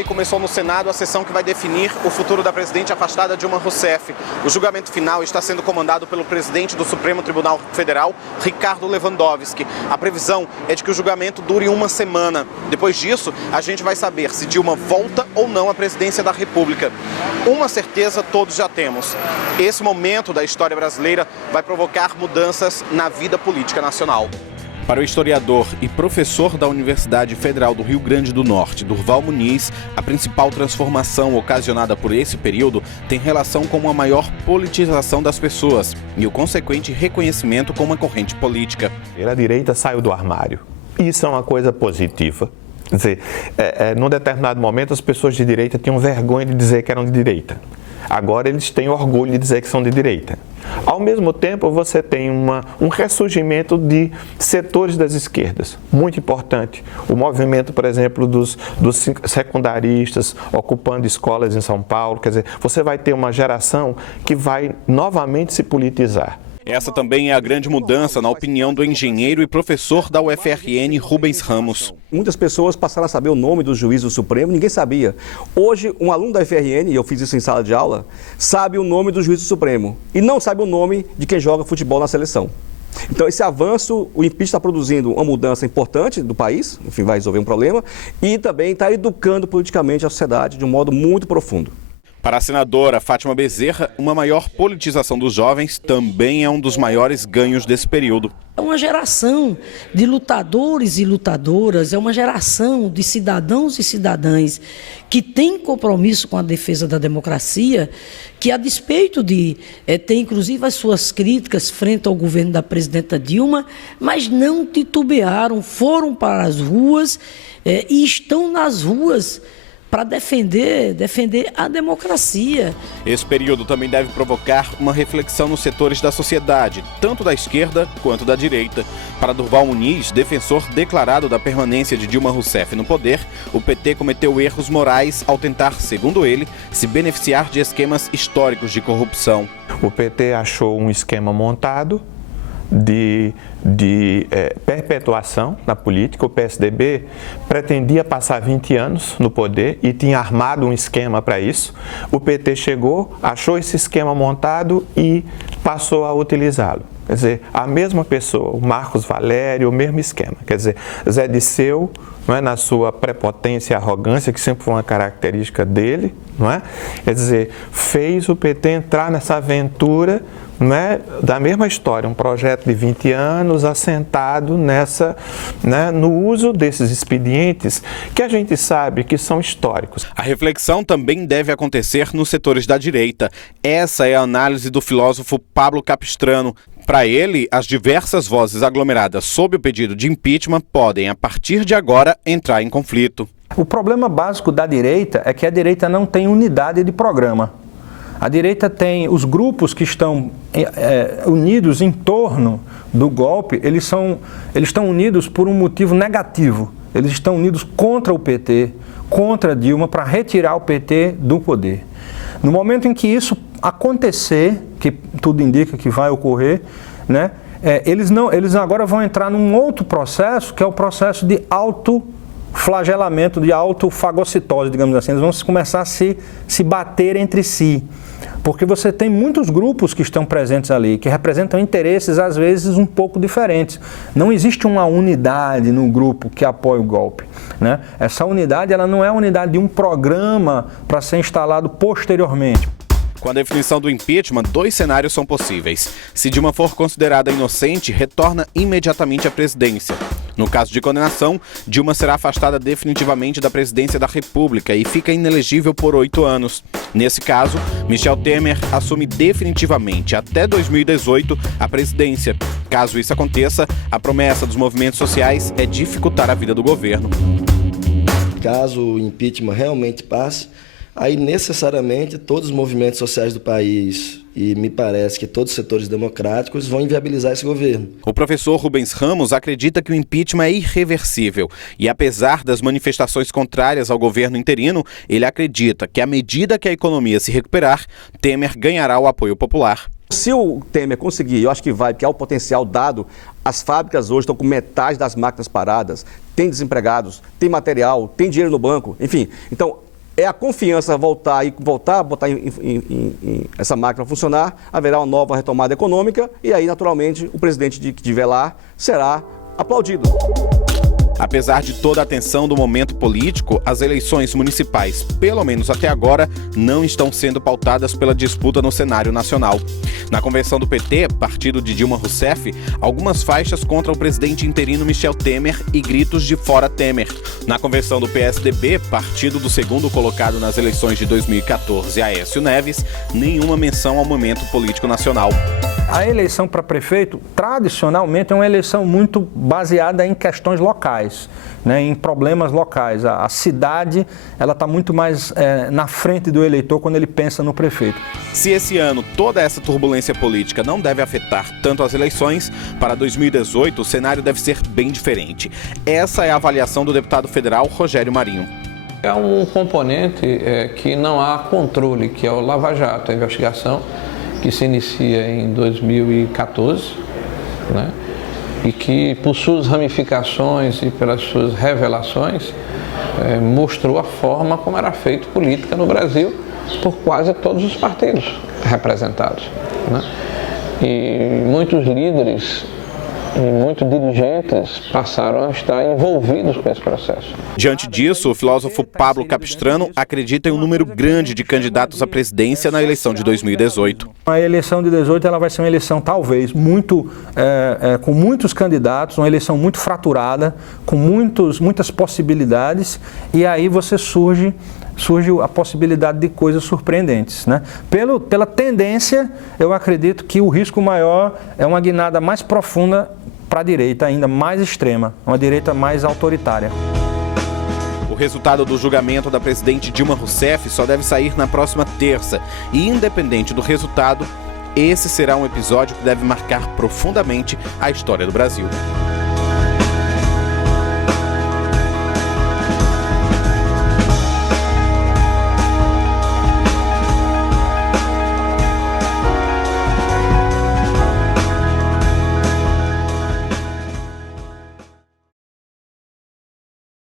Ontem começou no Senado a sessão que vai definir o futuro da presidente afastada Dilma Rousseff. O julgamento final está sendo comandado pelo presidente do Supremo Tribunal Federal, Ricardo Lewandowski. A previsão é de que o julgamento dure uma semana. Depois disso, a gente vai saber se Dilma volta ou não à presidência da República. Uma certeza todos já temos. Esse momento da história brasileira vai provocar mudanças na vida política nacional. Para o historiador e professor da Universidade Federal do Rio Grande do Norte, Durval Muniz, a principal transformação ocasionada por esse período tem relação com uma maior politização das pessoas e o consequente reconhecimento com uma corrente política. A direita saiu do armário. Isso é uma coisa positiva. Quer dizer, num determinado momento as pessoas de direita tinham vergonha de dizer que eram de direita. Agora eles têm orgulho de dizer que são de direita. Ao mesmo tempo, você tem um ressurgimento de setores das esquerdas, muito importante. O movimento, por exemplo, dos secundaristas ocupando escolas em São Paulo. Quer dizer, você vai ter uma geração que vai novamente se politizar. Essa também é a grande mudança na opinião do engenheiro e professor da UFRN, Rubens Ramos. Muitas pessoas passaram a saber o nome do juiz do Supremo, ninguém sabia. Hoje, um aluno da UFRN, e eu fiz isso em sala de aula, sabe o nome do juiz do Supremo e não sabe o nome de quem joga futebol na seleção. Então, esse avanço, o impeachment está produzindo uma mudança importante do país, enfim, vai resolver um problema, e também está educando politicamente a sociedade de um modo muito profundo. Para a senadora Fátima Bezerra, uma maior politização dos jovens também é um dos maiores ganhos desse período. É uma geração de lutadores e lutadoras, é uma geração de cidadãos e cidadãs que tem compromisso com a defesa da democracia, que a despeito de ter inclusive as suas críticas frente ao governo da presidenta Dilma, mas não titubearam, foram para as ruas e estão nas ruas para defender a democracia. Esse período também deve provocar uma reflexão nos setores da sociedade, tanto da esquerda quanto da direita. Para Durval Muniz, defensor declarado da permanência de Dilma Rousseff no poder, o PT cometeu erros morais ao tentar, segundo ele, se beneficiar de esquemas históricos de corrupção. O PT achou um esquema montado de perpetuação na política. O PSDB pretendia passar 20 anos no poder e tinha armado um esquema para isso. O PT chegou, achou esse esquema montado e passou a utilizá-lo. Quer dizer, a mesma pessoa, o Marcos Valério, o mesmo esquema. Quer dizer, Zé Disseu, não é, na sua prepotência e arrogância, que sempre foi uma característica dele, não é? Quer dizer, fez o PT entrar nessa aventura, não é, da mesma história, um projeto de 20 anos assentado no uso desses expedientes que a gente sabe que são históricos. A reflexão também deve acontecer nos setores da direita. Essa é a análise do filósofo Pablo Capistrano. Para ele, as diversas vozes aglomeradas sob o pedido de impeachment podem, a partir de agora, entrar em conflito. O problema básico da direita é que a direita não tem unidade de programa. A direita tem os grupos que estão unidos em torno do golpe, eles estão unidos por um motivo negativo. Eles estão unidos contra o PT, contra Dilma, para retirar o PT do poder. No momento em que isso acontecer, que tudo indica que vai ocorrer, né, eles agora vão entrar num outro processo, que é o processo de autoflagelamento, de autofagocitose, digamos assim. Eles vão começar a se bater entre si. Porque você tem muitos grupos que estão presentes ali, que representam interesses, às vezes, um pouco diferentes. Não existe uma unidade no grupo que apoia o golpe, né? Essa unidade, ela não é a unidade de um programa para ser instalado posteriormente. Com a definição do impeachment, 2 cenários são possíveis. Se Dilma for considerada inocente, retorna imediatamente à presidência. No caso de condenação, Dilma será afastada definitivamente da presidência da República e fica inelegível por 8 anos. Nesse caso, Michel Temer assume definitivamente, até 2018, a presidência. Caso isso aconteça, a promessa dos movimentos sociais é dificultar a vida do governo. Caso o impeachment realmente passe, aí necessariamente todos os movimentos sociais do país e me parece que todos os setores democráticos vão inviabilizar esse governo. O professor Rubens Ramos acredita que o impeachment é irreversível e, apesar das manifestações contrárias ao governo interino, ele acredita que, à medida que a economia se recuperar, Temer ganhará o apoio popular. Se o Temer conseguir, eu acho que vai, porque há o potencial dado, as fábricas hoje estão com metade das máquinas paradas, tem desempregados, tem material, tem dinheiro no banco, enfim. Então, é a confiança voltar a botar essa máquina a funcionar, haverá uma nova retomada econômica e aí, naturalmente, o presidente que estiver lá será aplaudido. Apesar de toda a tensão do momento político, as eleições municipais, pelo menos até agora, não estão sendo pautadas pela disputa no cenário nacional. Na convenção do PT, partido de Dilma Rousseff, algumas faixas contra o presidente interino Michel Temer e gritos de fora Temer. Na convenção do PSDB, partido do segundo colocado nas eleições de 2014, Aécio Neves, nenhuma menção ao momento político nacional. A eleição para prefeito, tradicionalmente, é uma eleição muito baseada em questões locais, né, em problemas locais. A cidade ela está muito mais na frente do eleitor quando ele pensa no prefeito. Se esse ano toda essa turbulência política não deve afetar tanto as eleições, para 2018 o cenário deve ser bem diferente. Essa é a avaliação do deputado federal Rogério Marinho. É um componente que não há controle, que é o Lava Jato, a investigação que se inicia em 2014, né? E que, por suas ramificações e pelas suas revelações, mostrou a forma como era feita política no Brasil por quase todos os partidos representados, né? E muitos líderes e muitos dirigentes passaram a estar envolvidos com esse processo. Diante disso, o filósofo Pablo Capistrano acredita em um número grande de candidatos à presidência na eleição de 2018. A eleição de 2018 ela vai ser uma eleição talvez com muitos candidatos, uma eleição muito fraturada, com muitas possibilidades, e aí surge a possibilidade de coisas surpreendentes, né? Pela tendência, eu acredito que o risco maior é uma guinada mais profunda para a direita, ainda mais extrema, uma direita mais autoritária. O resultado do julgamento da presidente Dilma Rousseff só deve sair na próxima terça. E, independente do resultado, esse será um episódio que deve marcar profundamente a história do Brasil.